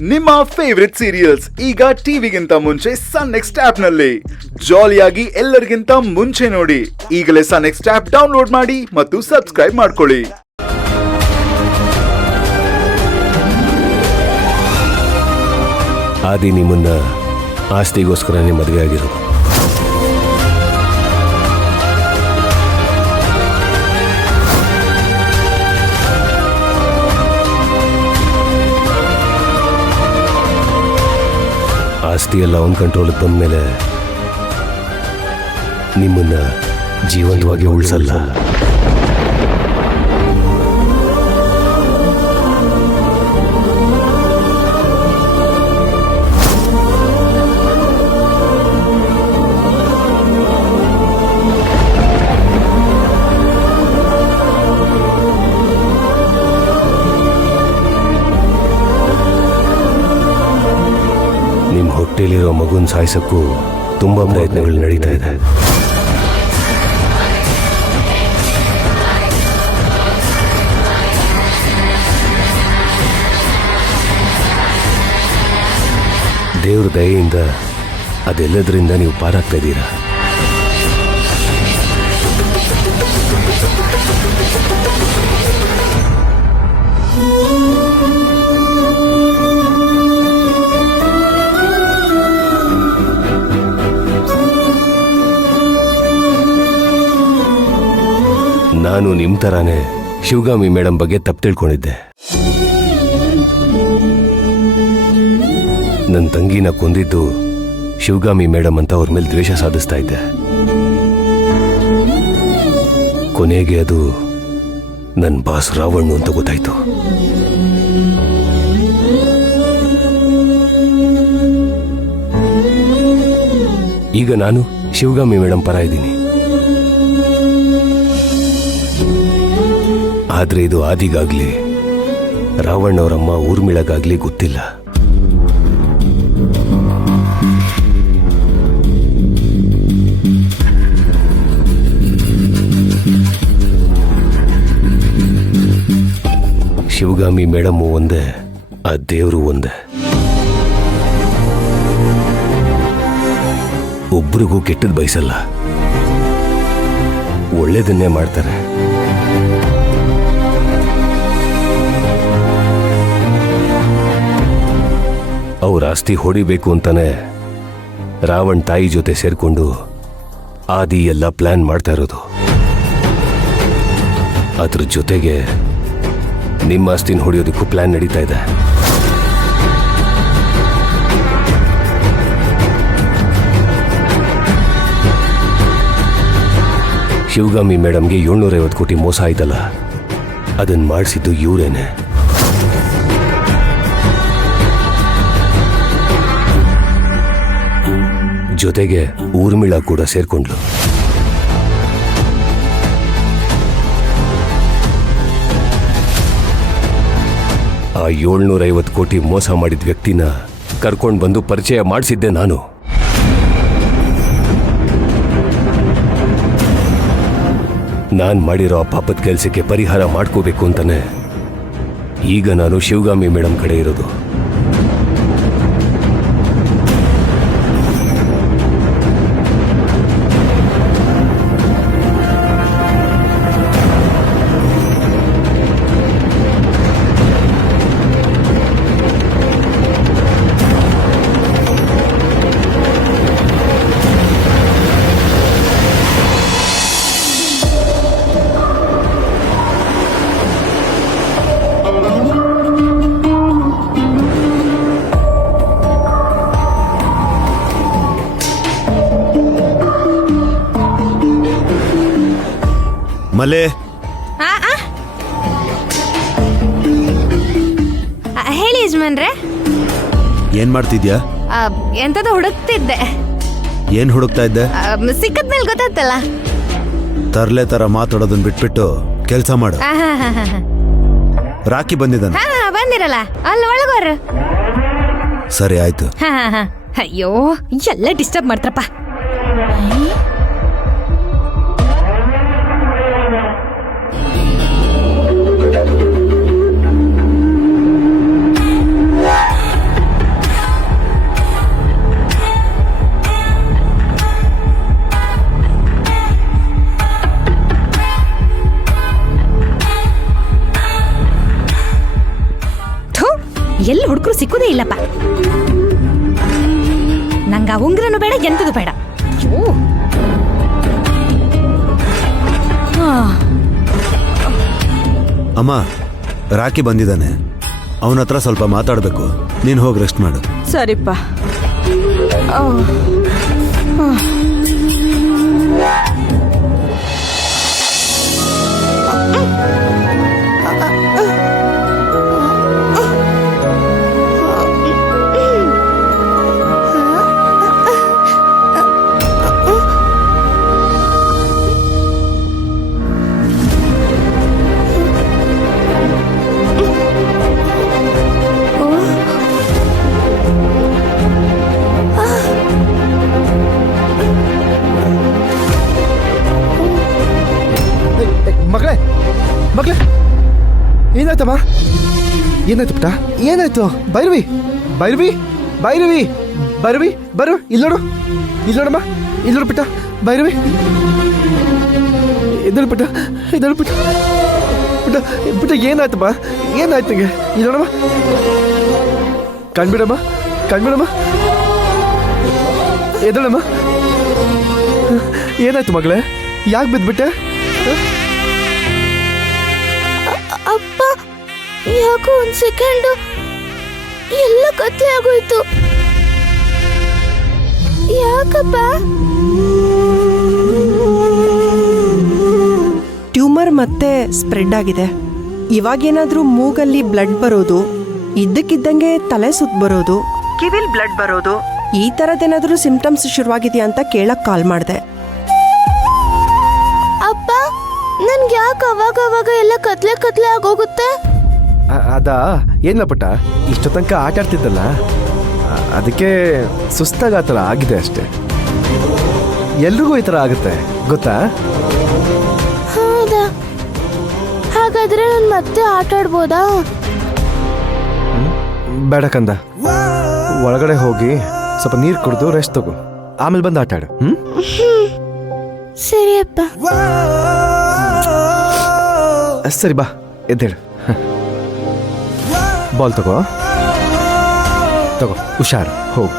ನಿಮ್ಮ favourite serials ಈಗ ಟಿವಿಗಿಂತ ಮುಂಚೆ ಸನ್ ನೆಕ್ಸ್ಟ್ ಆಪ್ ನಲ್ಲಿ ಜಾಲಿಯಾಗಿ ಎಲ್ಲರಿಗಿಂತ ಮುಂಚೆ ನೋಡಿ. ಈಗಲೇ ಸನ್ ನೆಕ್ಸ್ಟ್ ಆಪ್ ಡೌನ್ಲೋಡ್ ಮಾಡಿ ಮತ್ತು ಸಬ್ಸ್ಕ್ರೈಬ್ ಮಾಡ್ಕೊಳ್ಳಿ. ಆದಿ ನಿಮ್ಮನ್ನ ಆಸ್ತಿಗೋಸ್ಕರನೇ ಮದುವೆ ಆಗಿರೋದು. ಆಸ್ತಿ ಎಲ್ಲ ಅವನ ಕಂಟ್ರೋಲಿಗೆ ಬಂದ ಮೇಲೆ ನಿಮ್ಮನ್ನ ಜೀವಂತವಾಗಿ ಉಳಿಸಲ್ಲ. ನಿಮ್ಮ ಹೊಟ್ಟೆಲಿರೋ ಮಗುನ ಸಾಯಿಸಕ್ಕೂ ತುಂಬಾ ಪ್ರಯತ್ನಗಳು ನಡೀತಾ ಇದೆ. ದೇವ್ರ ದಯೆಯಿಂದ ಅದೆಲ್ಲದರಿಂದ ನೀವು ಪಾರಾಗ್ತಾ ಇದ್ದೀರಾ. ನಾನು ನಿಮ್ಮ ಥರಾನೇ ಶಿವಗಾಮಿ ಮೇಡಮ್ ಬಗ್ಗೆ ತಪ್ಪು ತಿಳ್ಕೊಂಡಿದ್ದೆ. ನನ್ನ ತಂಗಿನ ಕೊಂದಿದ್ದು ಶಿವಗಾಮಿ ಮೇಡಮ್ ಅಂತ ಅವ್ರ ಮೇಲೆ ದ್ವೇಷ ಸಾಧಿಸ್ತಾ ಇದ್ದೆ. ಕೊನೆಗೆ ಅದು ನನ್ನ ಬಾಸ್ ರಾವಣ್ಣು ಅಂತ ಗೊತ್ತಾಯ್ತು. ಈಗ ನಾನು ಶಿವಗಾಮಿ ಮೇಡಮ್ ಪರ ಇದ್ದೀನಿ. ಆದ್ರೆ ಇದು ಆದಿಗಾಗ್ಲಿ ರಾವಣ್ಣವರಮ್ಮ ಊರ್ಮಿಳಗಾಗ್ಲಿ ಗೊತ್ತಿಲ್ಲ. ಶಿವಗಾಮಿ ಮೇಡಮ್ಮು ಒಂದೇ, ಆ ದೇವರು ಒಂದೇ. ಒಬ್ರಿಗೂ ಕೆಟ್ಟದ್ ಬಯಸಲ್ಲ, ಒಳ್ಳೇದನ್ನೇ ಮಾಡ್ತಾರೆ. ಅವ್ರ ಆಸ್ತಿ ಹೊಡಿಬೇಕು ಅಂತಾನೆ ರಾವಣ್ ತಾಯಿ ಜೊತೆ ಸೇರ್ಕೊಂಡು ಆದಿ ಎಲ್ಲ ಪ್ಲಾನ್ ಮಾಡ್ತಾ ಇರೋದು. ಅದ್ರ ಜೊತೆಗೆ ನಿಮ್ಮ ಆಸ್ತಿನ ಹೊಡೆಯೋದಕ್ಕೂ ಪ್ಲಾನ್ ನಡೀತಾ ಇದೆ. ಶಿವಗಾಮಿ ಮೇಡಮ್ಗೆ 750 ಕೋಟಿ ಮೋಸ ಆಯ್ತಲ್ಲ, ಅದನ್ನ ಮಾಡಿಸಿದ್ದು ಇವರೇನೆ. ಜೊತೆಗೆ ಊರ್ಮಿಳಾ ಕೂಡ ಸೇರ್ಕೊಂಡ್ಲು. ಆ 750 ಕೋಟಿ ಮೋಸ ಮಾಡಿದ ವ್ಯಕ್ತಿನ ಕರ್ಕೊಂಡು ಬಂದು ಪರಿಚಯ ಮಾಡಿಸಿದ್ದೆ ನಾನು. ನಾನ್ ಮಾಡಿರೋ ಆ ಪಾಪದ ಕೆಲಸಕ್ಕೆ ಪರಿಹಾರ ಮಾಡ್ಕೋಬೇಕು ಅಂತಾನೆ ಈಗ ನಾನು ಶಿವಗಾಮಿ ಮೇಡಮ್ ಕಡೆ ಇರೋದು. ಮಲೆ ಹೇಳಿ ಯಜಮಾನ್ರೆ. ಏನ್ ಮಾಡ್ತಿದ್ಯಾ? ಎಂತದ ಹುಡುಕ್ತಿದ್ದೆ. ಏನ್ ಹುಡುಕ್ತಾ ಇದ್ದೆ? ಸಿಕ್ಕದ್ಮೇಲೆ ಗೊತ್ತಾಗ್ತಲ್ಲ. ತರ್ಲೆ ತರ ಮಾತಾಡೋದನ್ನ ಬಿಟ್ಬಿಟ್ಟು ಕೆಲ್ಸ ಮಾಡು. ರಾಕಿ ಬಂದಿದ್ದಾನೆ. ಬಂದಿರಲ್ಲ ಅಲ್ಲಿ ಒಳಗೋರು. ಸರಿ ಆಯ್ತು. ಅಯ್ಯೋ ಎಲ್ಲ ಡಿಸ್ಟರ್ಬ್ ಮಾಡ್ತಾರಪ್ಪ. ಹುಡುಗರು ಸಿಕ್ಕುದೇ ಇಲ್ಲಪ್ಪ. ನಂಗ ಉಂಗ್ರನು ಬೇಡ, ಎಂತದು ಬೇಡ. ಅಯ್ಯೋ. ಅಮ್ಮ, ರಾಕಿ ಬಂದಿದ್ದಾನೆ. ಅವನ ಹತ್ರ ಸ್ವಲ್ಪ ಮಾತಾಡಬೇಕು. ನೀನು ಹೋಗಿ ರೆಸ್ಟ್ ಮಾಡು. ಸರಿಪ್ಪ. ಮಗಳೇ ಮಗಳೇ, ಏನಾಯ್ತಮ್ಮ? ಏನಾಯ್ತು ಪುಟ್ಟ? ಏನಾಯ್ತು? ಭೈರವಿ ಭೈರವಿ ಭೈರವಿ ಭೈರವಿ ಬರು, ಇಲ್ಲಿ ನೋಡು, ಇಲ್ಲಿ ನೋಡಮ್ಮ, ಇಲ್ಲಿ ನೋಡು ಪುಟ್ಟ. ಭೈರವಿ ಎದ್ದೇಳು ಪುಟ್ಟ, ಎದ್ದೇಳು ಪುಟ್ಟ. ಪುಟ್ಟ ಪುಟ್ಟ, ಏನಾಯ್ತಮ್ಮ? ಏನಾಯ್ತು ನಿಂಗೆ? ಇಲ್ಲಿ ನೋಡಮ್ಮ, ಕಣ್ಬಿಡಮ್ಮ, ಕಣ್ಬಿಡಮ್ಮ, ಎದ್ದೇಳಮ್ಮ. ಏನಾಯ್ತು ಮಗಳೇ? ಯಾಕೆ ಬಿದ್ದುಬಿಟ್ಟೆ? ಅಪ್ಪ, ಯಾಕೋ ಒಂದ್ ಸೆಕೆಂಡು ಎಲ್ಲ ಕತ್ಲೆ ಆಗೋಯ್ತು. ಯಾಕಪ್ಪ? ಟ್ಯೂಮರ್ ಮತ್ತೆ ಸ್ಪ್ರೆಡ್ ಆಗಿದೆ. ಇವಾಗೇನಾದ್ರೂ ಮೂಗಲ್ಲಿ ಬ್ಲಡ್ ಬರೋದು, ಇದ್ದಕ್ಕಿದ್ದಂಗೆ ತಲೆ ಸುತ್ತ ಬರೋದು, ಕಿವಿಲ್ ಬ್ಲಡ್ ಬರೋದು, ಈ ಥರದ್ದೇನಾದ್ರೂ ಸಿಂಪ್ಟಮ್ಸ್ ಶುರುವಾಗಿದೆಯಾ ಅಂತ ಕೇಳಕ್ ಕಾಲ್ ಮಾಡಿದೆ. ಅಪ್ಪ, ನನ್ಗೆ ಯಾಕೆ ಅವಾಗ ಎಲ್ಲ ಕತ್ಲೆ ಕತ್ಲೆ ಆಗೋಗುತ್ತೆ? ಅದಾ ಏನಿಲ್ಲ ಪುಟ್ಟ, ಇಷ್ಟು ತನಕ ಆಟ ಆಡ್ತಿದ್ದಲ್ಲ, ಅದಕ್ಕೆ ಸುಸ್ತಾಗ ಆ ಥರ ಆಗಿದೆ ಅಷ್ಟೇ. ಎಲ್ರಿಗೂ ಈ ಥರ ಆಗುತ್ತೆ ಗೊತ್ತಾ? ಹೌದಾ? ಹಾಗಾದ್ರೆ ನಾನು ಮತ್ತೆ ಆಟ ಆಡ್ಬೋದಾ? ಬೇಡ ಕಂದ, ಒಳಗಡೆ ಹೋಗಿ ಸ್ವಲ್ಪ ನೀರು ಕುಡಿದು ರೆಸ್ಟ್ ತಗೋ, ಆಮೇಲೆ ಬಂದು ಆಟ ಆಡು. ಸರಿ ಅಪ್ಪ. ಸರಿ ಬಾ, ಎದ್ದೇಳು. ಬಾಲ್ ತಗೋ, ಹುಷಾರು, ಹೋಗು.